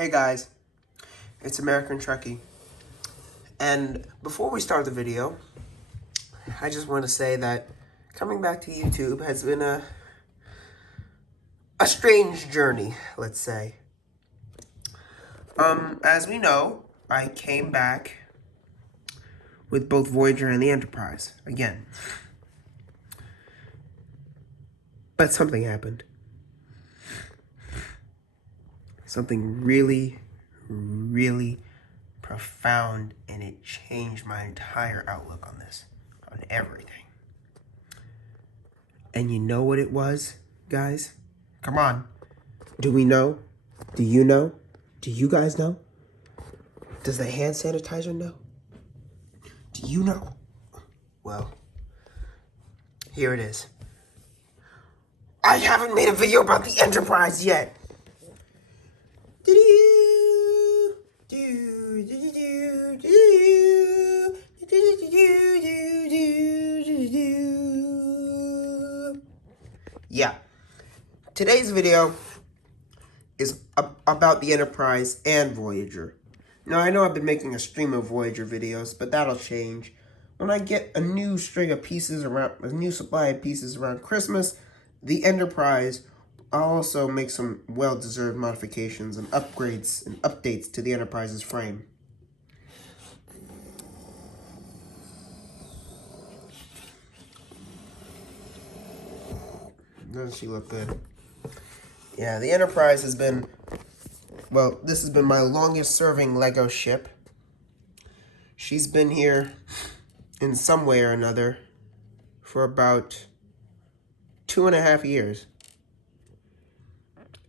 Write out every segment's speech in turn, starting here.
Hey guys, it's American Trekkie, and before we start the video, I just want to say that coming back to YouTube has been a strange journey, let's say. As we know, I came back with both Voyager and the Enterprise, again. But something happened. Something really profound, and it changed my entire outlook on this, on everything. And you know what it was, guys? Come on. Do we know? Do you know? Do you guys know? Does the hand sanitizer know? Do you know? Well, here it is. I haven't made a video about the Enterprise yet. Yeah. Today's video is about the Enterprise and Voyager. Now, I know I've been making a stream of Voyager videos, but that'll change. When I get a new string of pieces around, a new supply of pieces around Christmas, the Enterprise, I'll also make some well-deserved modifications and upgrades and updates to the Enterprise's frame. Doesn't she look good? Yeah, the Enterprise has been, well, this has been my longest serving Lego ship. She's been here in some way or another for about 2.5 years.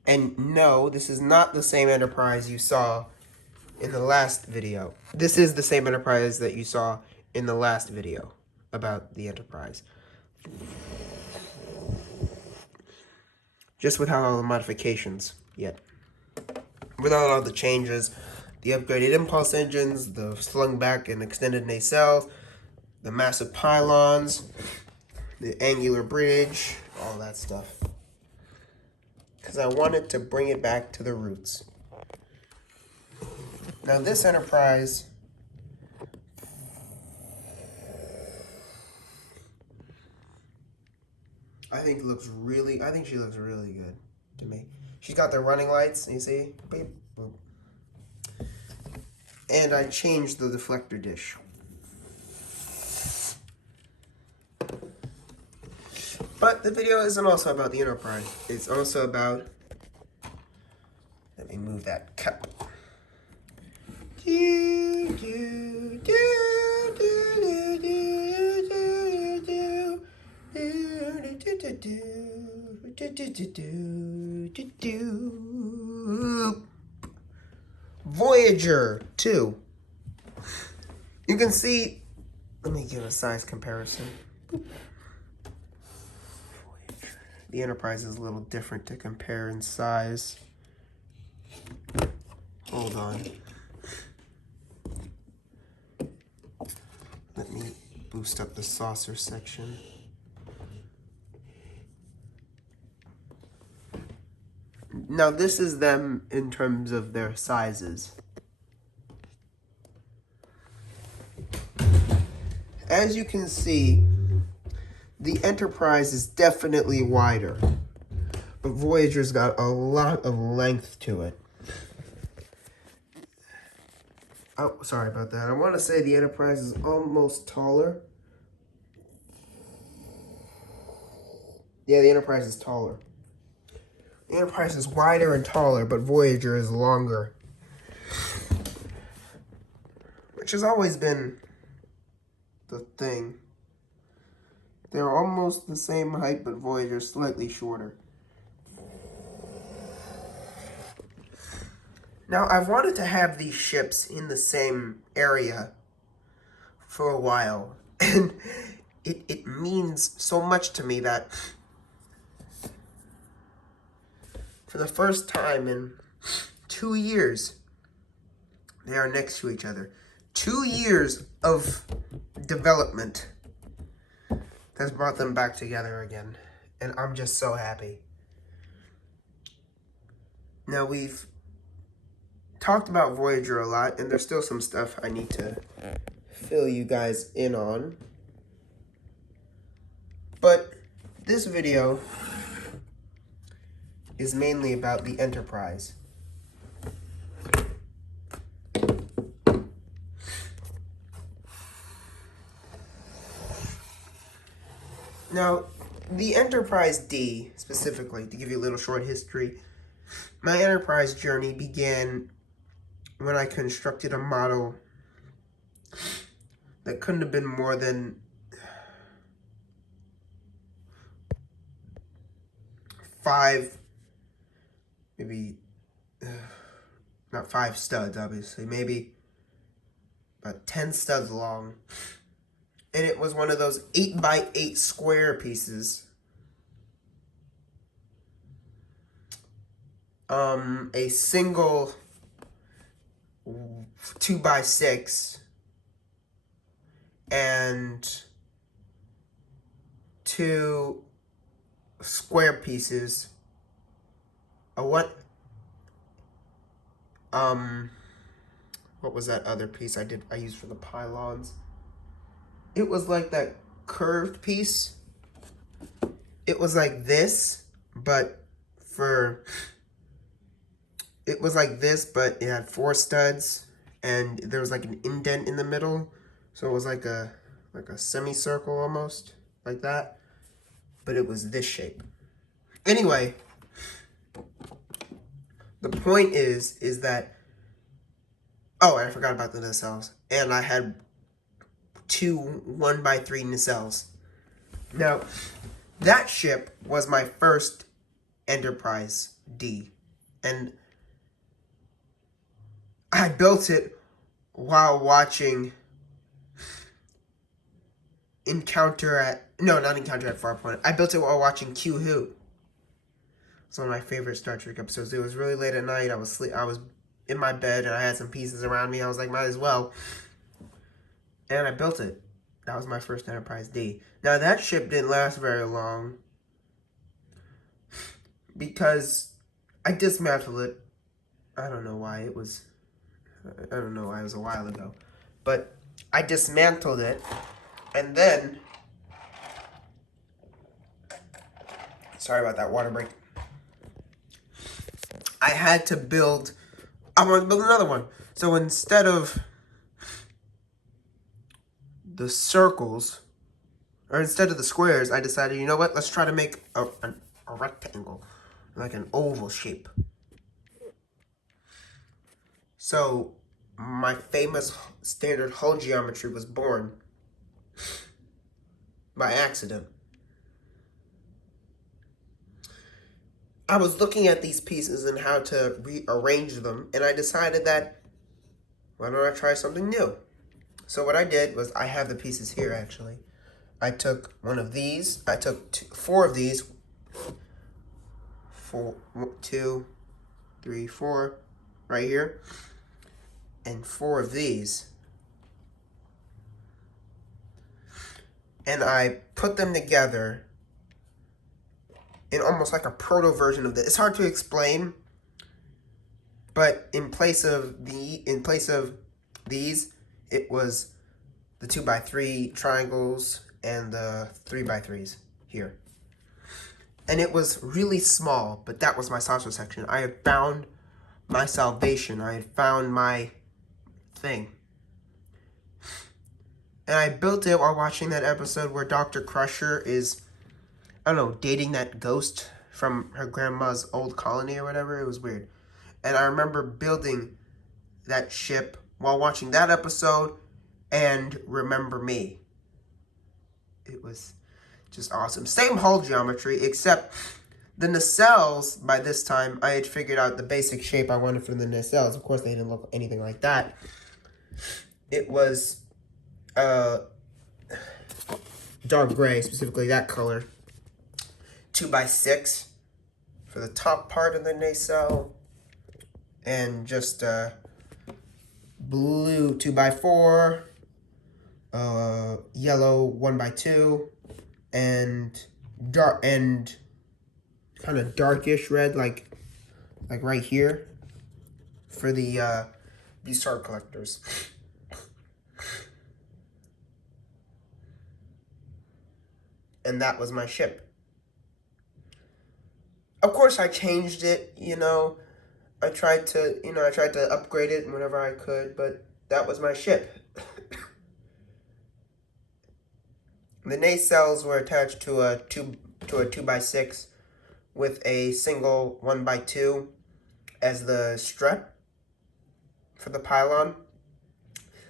And no, this is not the same Enterprise you saw in the last video. This is the same Enterprise that you saw in the last video about the Enterprise. Just without all the modifications yet. Without all the changes, the upgraded impulse engines, the slung back and extended nacelles, the massive pylons, the angular bridge, all that stuff. Because I wanted to bring it back to the roots. Now this Enterprise, I think she looks really good to me. She's got the running lights, you see? Beep, boop. And I changed the deflector dish. But the video isn't also about the Enterprise. It's also about, let me move that cup. Voyager 2. You can see, let me give a size comparison. The Enterprise is a little different to compare in size. Hold on. Let me boost up the saucer section. Now this is them in terms of their sizes. As you can see, the Enterprise is definitely wider, but Voyager's got a lot of length to it. Oh, sorry about that. I want to say the Enterprise is almost taller. Yeah, the Enterprise is taller. The Enterprise is wider and taller, but Voyager is longer. Which has always been the thing. They're almost the same height, but Voyager's slightly shorter. Now, I've wanted to have these ships in the same area for a while. And it means so much to me that for the first time in 2 years, they are next to each other. 2 years of development has brought them back together again. And I'm just so happy. Now we've talked about Voyager a lot, and there's still some stuff I need to fill you guys in on. But this video is mainly about the Enterprise. Now, the Enterprise D, specifically, to give you a little short history, my Enterprise journey began when I constructed a model that couldn't have been more than not 5 studs, obviously, maybe about 10 studs long. And it was one of those 8x8 square pieces. A single 2x6 and 2 square pieces. What was that other piece I used for the pylons? It was like that curved piece. It was like this, but it had 4 studs, and there was like an indent in the middle. So it was like a semicircle almost, like that. But it was this shape. Anyway, the point is that, oh, I forgot about the nacelles. And I had 2 1x3 nacelles. Now, that ship was my first Enterprise D. And I built it while watching not Encounter at Farpoint. I built it while watching Q Who. It's one of my favorite Star Trek episodes. It was really late at night. I was in my bed and I had some pieces around me. I was like, might as well. And I built it. That was my first Enterprise D. Now, that ship didn't last very long because I dismantled it. I don't know why. It was a while ago. But I dismantled it, and then, sorry about that water break. I wanted to build another one. So instead of the circles, or instead of the squares, I decided, you know what, let's try to make a rectangle, like an oval shape. So my famous standard hull geometry was born by accident. I was looking at these pieces and how to rearrange them, and I decided that, why don't I try something new? So what I did was, I have the pieces here actually. I took one of these, I took 4 of these, 2, 3, 4, right here, and 4 of these. And I put them together in almost like a proto version of this. It's hard to explain, but in place of these, it was the 2x3 triangles and the 3x3s here. And it was really small, but that was my saucer section. I had found my salvation. I had found my thing. And I built it while watching that episode where Dr. Crusher is, I don't know, dating that ghost from her grandma's old colony or whatever. It was weird. And I remember building that ship while watching that episode and Remember Me. It was just awesome. Same hull geometry, except the nacelles, by this time, I had figured out the basic shape I wanted for the nacelles. Of course, they didn't look anything like that. It was dark gray, specifically that color. 2x6 for the top part of the nacelle, and just blue 2x4, yellow 1x2, and dark and kind of darkish red, like right here. for the star collectors. And that was my ship. Of course, I changed it, I tried to upgrade it whenever I could, but that was my ship. The nacelles were attached to a 2x6 with a single 1x2 as the strut for the pylon.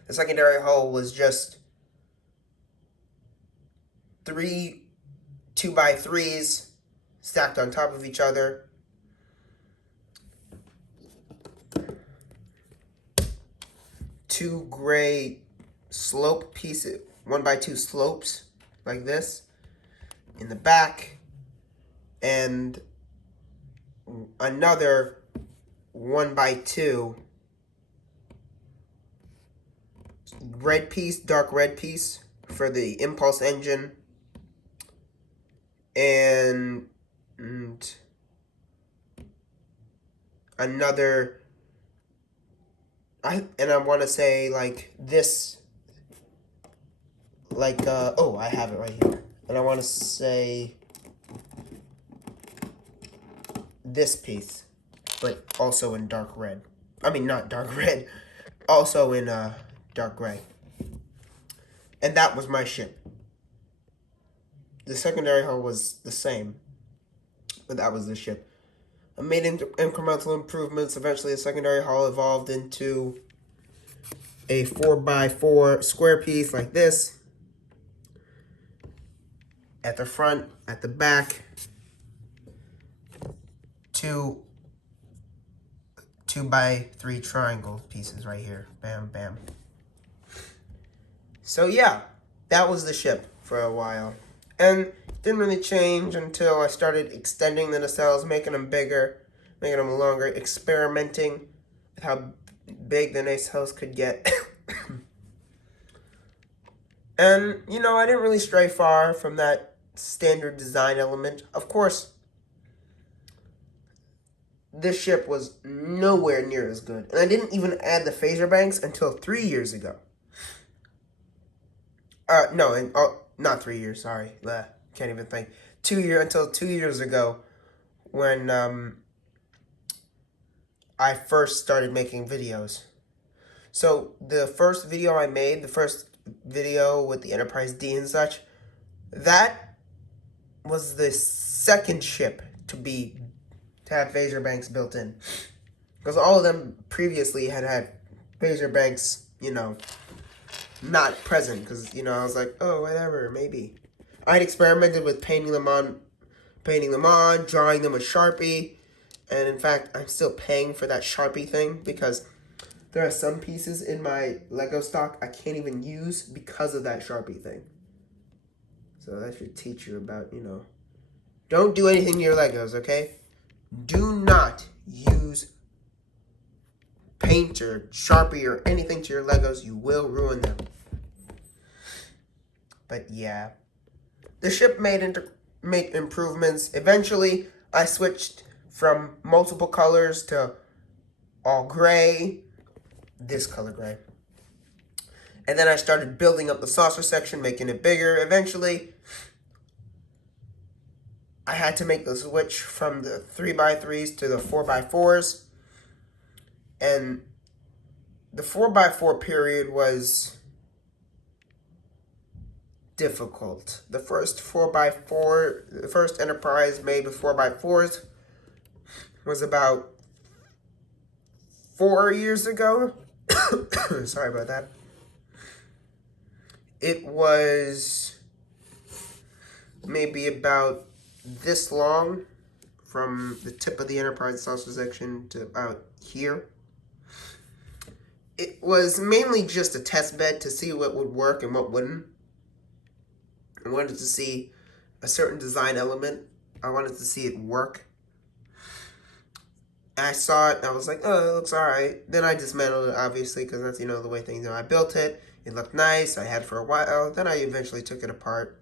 The secondary hull was just 3 2x3s stacked on top of each other. Two gray slope pieces, 1x2 slopes like this in the back, and another 1x2 red piece, dark red piece for the impulse engine, and another, I want to say like this, like I have it right here, and I want to say this piece, but also in dark red. I mean, not dark red, also in dark gray. And that was my ship. The secondary hull was the same, but that was the ship. I made incremental improvements. Eventually, the secondary hull evolved into a 4x4 square piece like this. At the front, at the back, two 2x3 triangle pieces right here. Bam, bam. So yeah, that was the ship for a while. And didn't really change until I started extending the nacelles, making them bigger, making them longer, experimenting with how big the nacelles could get. And, I didn't really stray far from that standard design element. Of course, this ship was nowhere near as good. And I didn't even add the phaser banks until 3 years ago. Not 3 years, sorry. Can't even think. Until 2 years ago when I first started making videos. So the first video I made, the first video with the Enterprise D and such, that was the second ship to have phaser banks built in. Because all of them previously had phaser banks, not present. Because, I was like, oh, whatever, maybe. I'd experimented with painting them on, drawing them with Sharpie. And in fact, I'm still paying for that Sharpie thing because there are some pieces in my Lego stock I can't even use because of that Sharpie thing. So that should teach you about, don't do anything to your Legos, okay? Do not use paint or Sharpie or anything to your Legos. You will ruin them. But yeah, the ship made improvements. Eventually, I switched from multiple colors to all gray, this color gray. And then I started building up the saucer section, making it bigger. Eventually, I had to make the switch from the 3x3s to the 4x4s. And the 4x4 period was difficult. The first Enterprise made with 4x4s was about 4 years ago. Sorry about that. It was maybe about this long from the tip of the Enterprise saucer section to about here. It was mainly just a test bed to see what would work and what wouldn't. I wanted to see a certain design element. I wanted to see it work. And I saw it, and I was like, oh, it looks alright. Then I dismantled it, obviously, because that's, the way things are. I built it. It looked nice. I had it for a while. Then I eventually took it apart.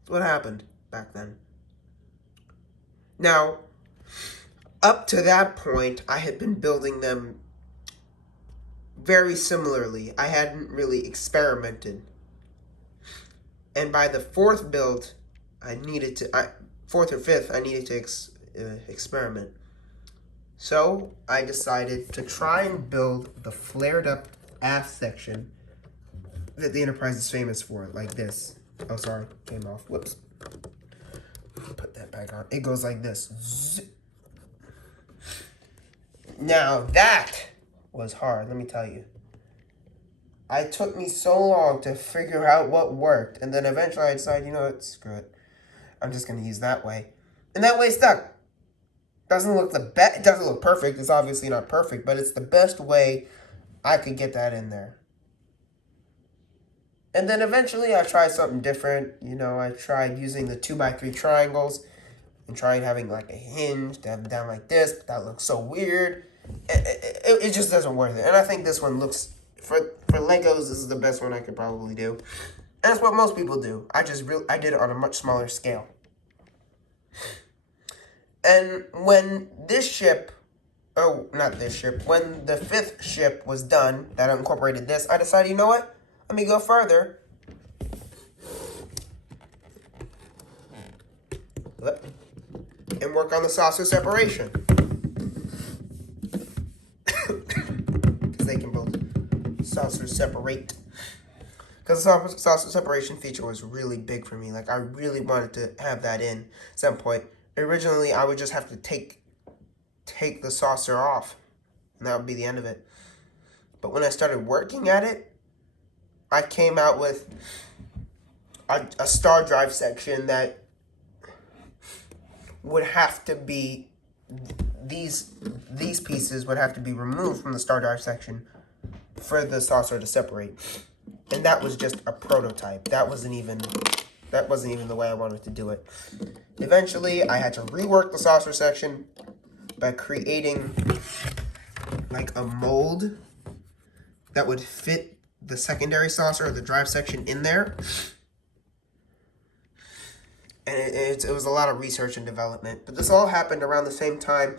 That's what happened back then. Now, up to that point, I had been building them very similarly. I hadn't really experimented. And by the fourth build, fourth or fifth, I needed to experiment. So I decided to try and build the flared up aft section that the Enterprise is famous for, like this. Oh, sorry, came off. Whoops. Put that back on. It goes like this. Now that was hard, let me tell you. It took me so long to figure out what worked, and then eventually I decided, you know what, screw it. I'm just gonna use that way. And that way stuck. Doesn't look the best, it doesn't look perfect, it's obviously not perfect, but it's the best way I could get that in there. And then eventually I tried something different. You know, I tried using the 2x3 triangles and tried having like a hinge to have it down like this, but that looks so weird. It just doesn't work it. And I think this one looks, for Legos, this is the best one I could probably do. And that's what most people do. I did it on a much smaller scale. And when this ship, when the fifth ship was done, that incorporated this, I decided, you know what? Let me go further. And work on the saucer separation. Because they can both saucer separate. Because the saucer separation feature was really big for me. Like, I really wanted to have that in at some point. Originally, I would just have to take the saucer off. And that would be the end of it. But when I started working at it, I came out with a star drive section that would have to be, these pieces would have to be removed from the star drive section for the saucer to separate. And that was just a prototype. That wasn't even the way I wanted to do it. Eventually, I had to rework the saucer section by creating like a mold that would fit the secondary saucer or the drive section in there. And it was a lot of research and development. But this all happened around the same time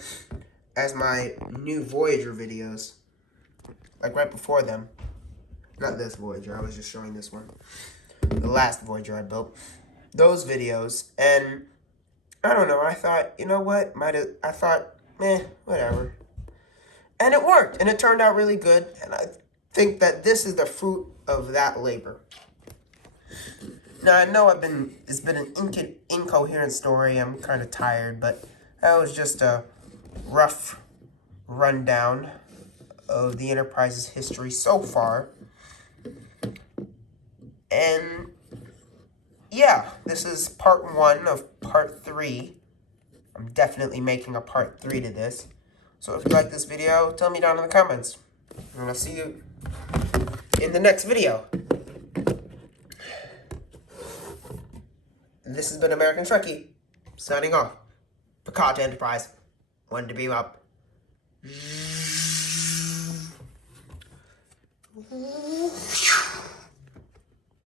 as my new Voyager videos. Like right before them. Not this Voyager, I was just showing this one. The last Voyager I built. Those videos. And I don't know, I thought, you know what? Whatever. And it worked. And it turned out really good. And I think that this is the fruit of that labor. Now, I know it's been an incoherent story. I'm kind of tired, but that was just a rough rundown of the Enterprise's history so far. And yeah, this is part 1 of part 3. I'm definitely making a part 3 to this. So if you like this video, tell me down in the comments. And I'll see you in the next video. This has been American Trekkie, signing off. Picard to Enterprise. One to beam up.